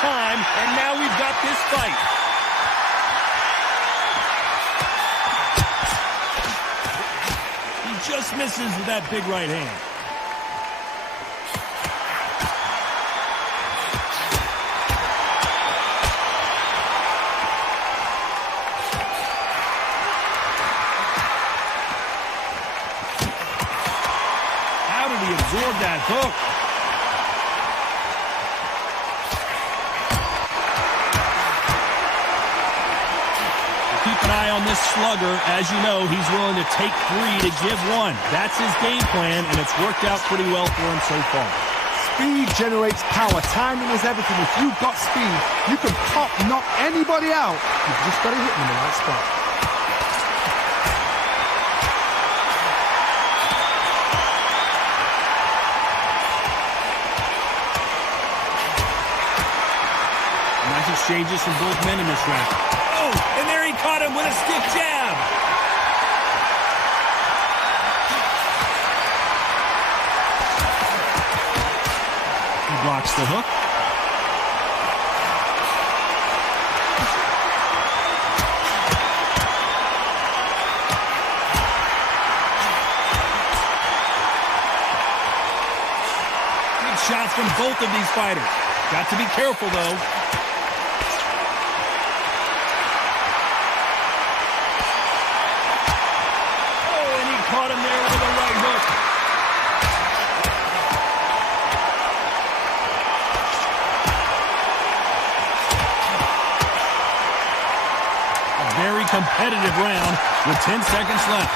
time, and now we've got this fight. He just misses with that big right hand. How did he absorb that hook? Keep an eye on this slugger. As you know, he's willing to take 3 to give 1. That's his game plan, and it's worked out pretty well for him so far. Speed generates power. Timing is everything. If you've got speed, you can knock anybody out. You've just got to hit them in the right spot. Nice exchanges from both men in this round. Oh, and there he caught him with a stiff jab. He blocks the hook. Good shots from both of these fighters. Got to be careful, though. Caught him there with a right hook. A very competitive round with 10 seconds left.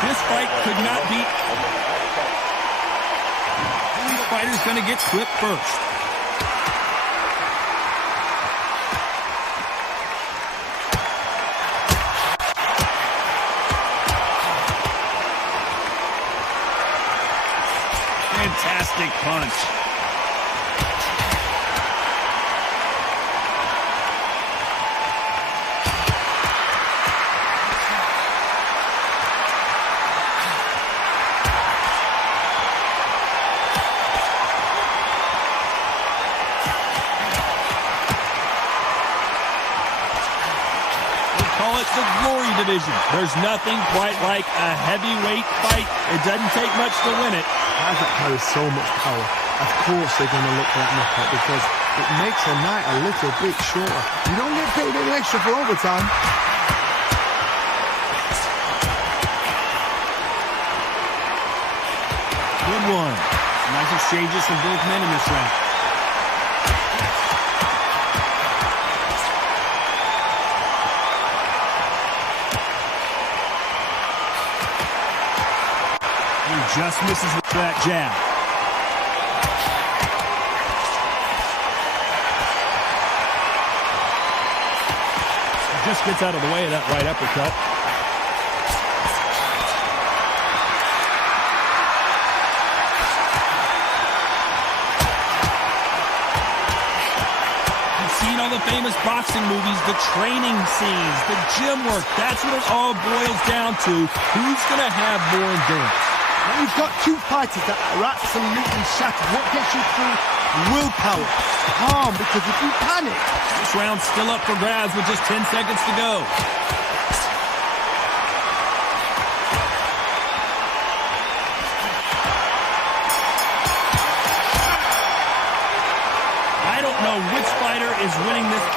This fight could not be... Which fighter's going to get clipped first? Fantastic punch. Call it the glory division. There's nothing quite like a heavyweight fight. It doesn't take much to win it. Guys that carry so much power, of course they're going to look for that knockout because it makes a night a little bit shorter. You don't get paid any extra for overtime. Good one. Nice exchanges from both men in this round. He just misses with that jab. He just gets out of the way of that right uppercut. You've seen all the famous boxing movies, the training scenes, the gym work. That's what it all boils down to. Who's going to have more endurance? Now you've got two fighters that are absolutely shattered. What gets you through? Willpower. Calm, because if you panic... This round's still up for grabs with just 10 seconds to go. I don't know which fighter is winning this.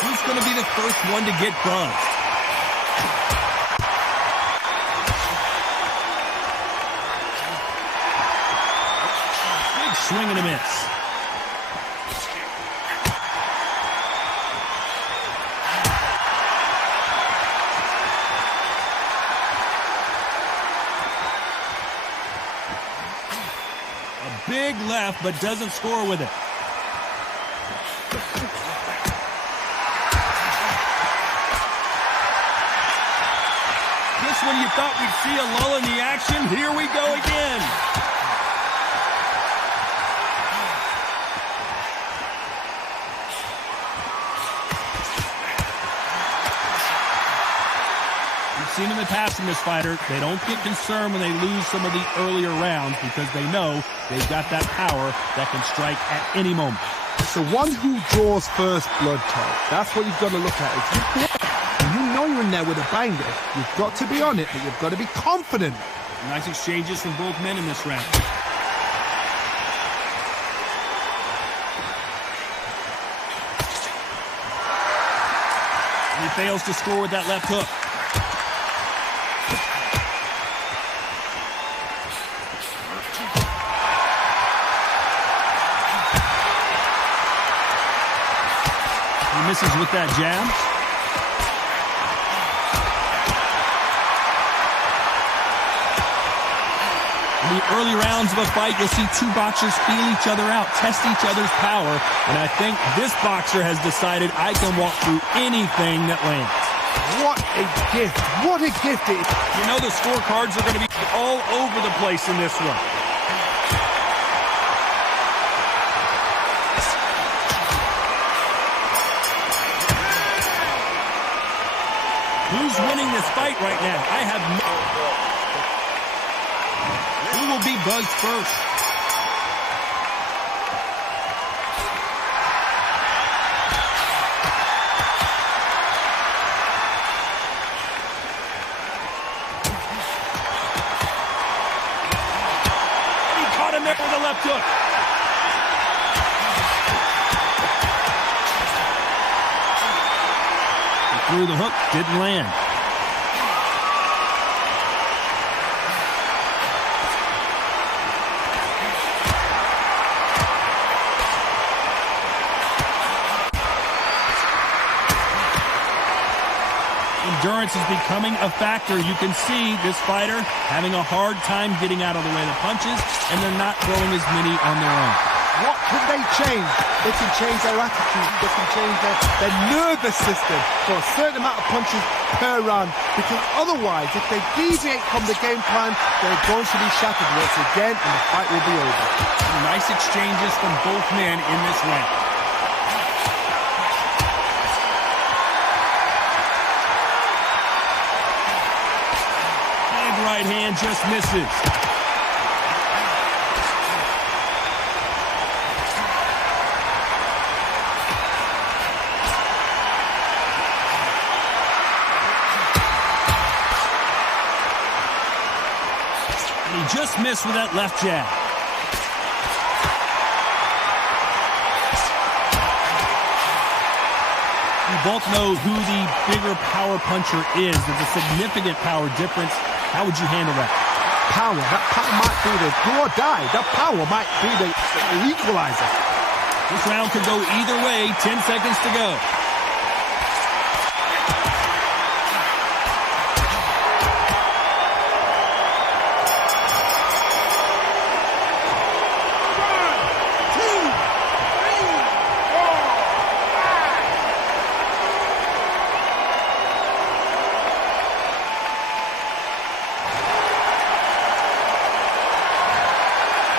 Who's going to be the first one to get buzzed? Swing and a miss. A big left, but doesn't score with it. Just when you thought we'd see a lull in the action, here we go again. seen in the past from this fighter, they don't get concerned when they lose some of the earlier rounds because they know they've got that power that can strike at any moment. It's the one who draws first blood, Todd. That's what you've got to look at. If you hit and you know you're in there with a banger, you've got to be on it, but you've got to be confident. Nice exchanges from both men in this round. He fails to score with that left hook. He misses with that jab. In the early rounds of a fight, you'll see two boxers feel each other out, test each other's power, and I think this boxer has decided I can walk through anything that lands. What a gift. What a gift it is. You know the scorecards are going to be all over the place in this one. Who's winning this fight right now? I have no... Who will be buzzed first? He caught him there with a left hook. He threw the hook, didn't land. Endurance is becoming a factor. You can see this fighter having a hard time getting out of the way of the punches, and they're not throwing as many on their own. What can they change? They can change their attitude. They can change their nervous system for a certain amount of punches per round. Because otherwise, if they deviate from the game plan, they're going to be shattered once again, and the fight will be over. Nice exchanges from both men in this round. Right hand just misses. And he just missed with that left jab. We both know who the bigger power puncher is. There's a significant power difference. How would you handle that? Power. That power might be the do or die. That power might be the equalizer. This round could go either way. 10 seconds to go.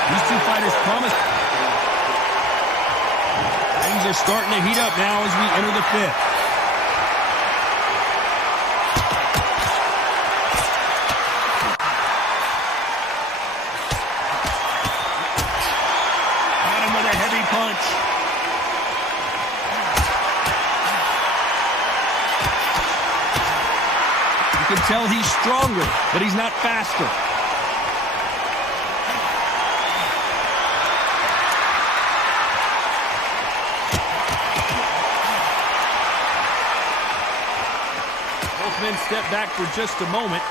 These two fighters promise. Things are starting to heat up now as we enter the fifth. Got him with a heavy punch. You can tell he's stronger, but he's not faster. Men step back for just a moment.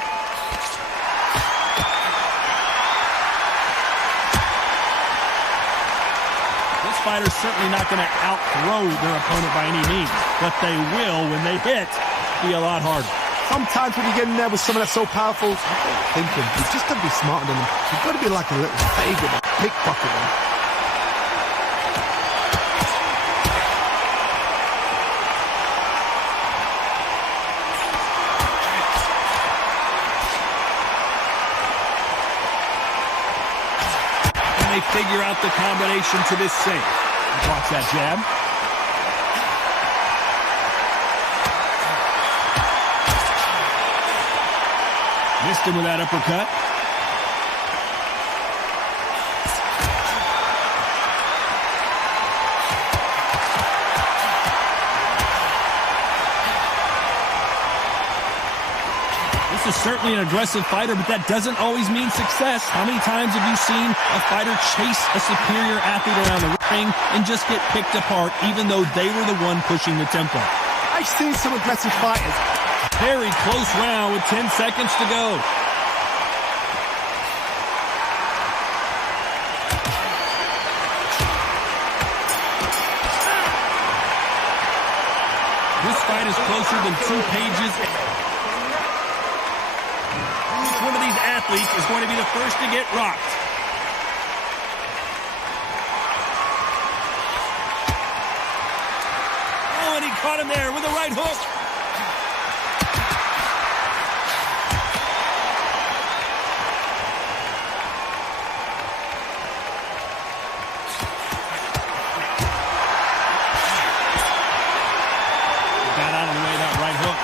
This fighter's certainly not going to outthrow their opponent by any means, but they will, when they hit, be a lot harder. Sometimes when you get in there with someone that's so powerful, thinking, you've just got to be smarter than them. You've got to be like a little vagrant, a pickpocket them. They figure out the combination to this safe. Watch that jab. missed him with that uppercut. This is certainly an aggressive fighter, but that doesn't always mean success. How many times have you seen a fighter chase a superior athlete around the ring and just get picked apart, even though they were the one pushing the tempo? I've seen some aggressive fighters. Very close round with 10 seconds to go. This fight is closer than 2 pages. One of these athletes is going to be the first to get rocked. Oh, and he caught him there with a right hook. Got out of the way of that right hook.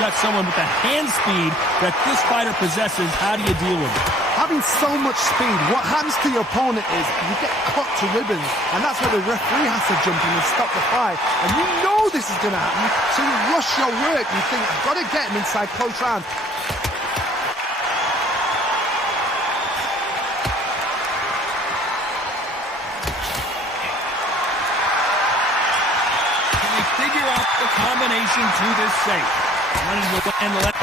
Got someone with the hand speed that this fighter possesses. How do you deal with it? Having so much speed, what happens to your opponent is you get cut to ribbons, and that's where the referee has to jump in and stop the fight. And you know this is going to happen, so you rush your work. You think, I've got to get him inside close round. Can they figure out the combination to this safe? Running the and the left.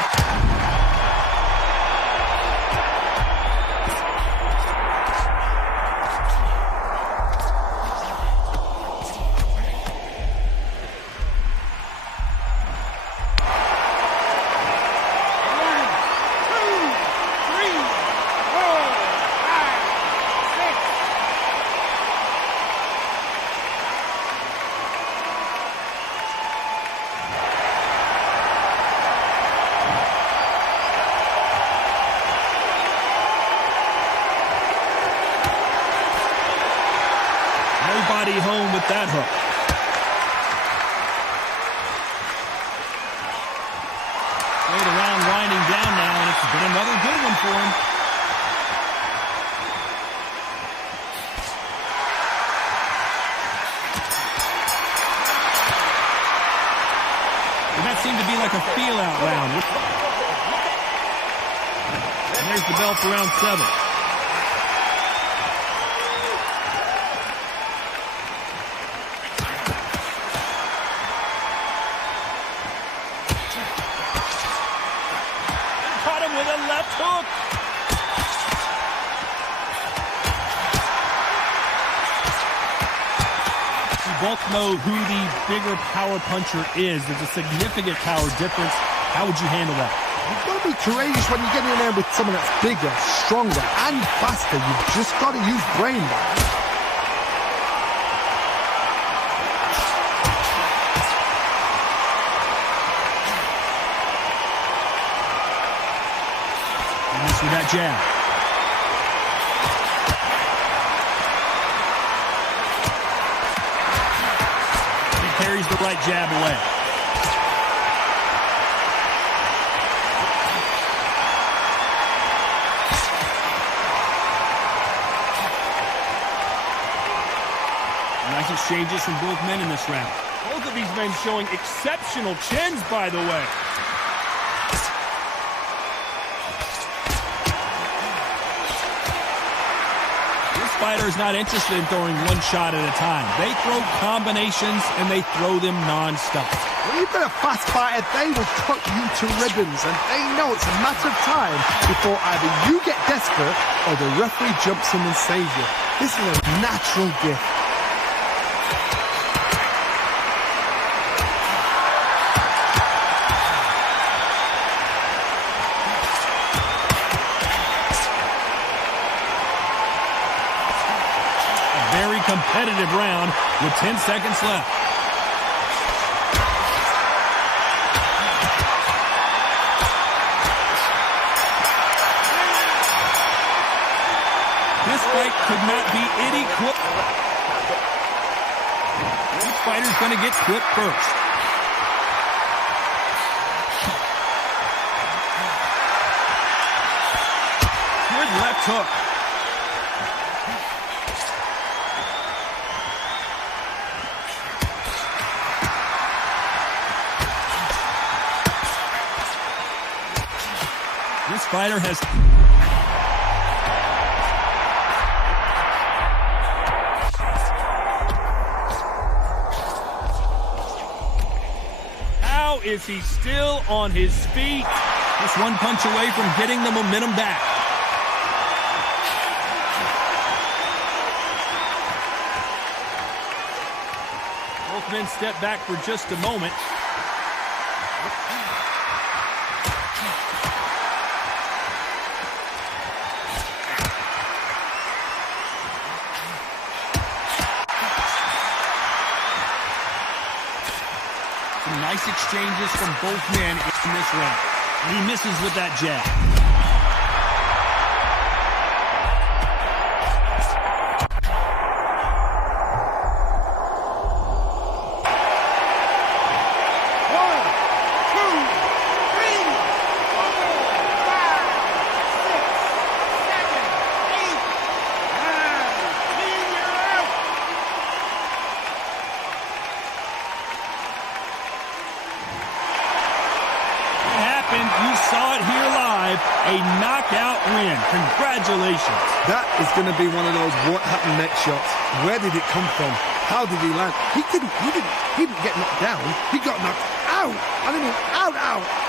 Nobody home with that hook. Way the round winding down now, and it's been another good one for him. And that seemed to be like a feel-out round. And there's the bell for round 7. With a left hook. We both know who the bigger power puncher is. There's a significant power difference. How would you handle that? You've got to be courageous when you get in there with someone that's bigger, stronger, and faster. You've just got to use brain. With that jab. He carries the right jab away. Nice exchanges from both men in this round. Both of these men showing exceptional chins, by the way. Fighter is not interested in throwing one shot at a time. They throw combinations, and they throw them non-stop. When you've got a fast fighter, they will cut you to ribbons, and they know it's a matter of time before either you get desperate or the referee jumps in and saves you. This is a natural gift. Very competitive round with 10 seconds left. This fight could not be any closer. Which fighter's going to get clipped first? Good left hook. This fighter has... How is he still on his feet? Just one punch away from getting the momentum back. Both men step back for just a moment. Some nice exchanges from both men in this round. And he misses with that jab. You saw it here live, a knockout win. Congratulations. That is going to be one of those what happened next shots. Where did it come from? How did he land? He didn't get knocked down. He got knocked out. I mean, out.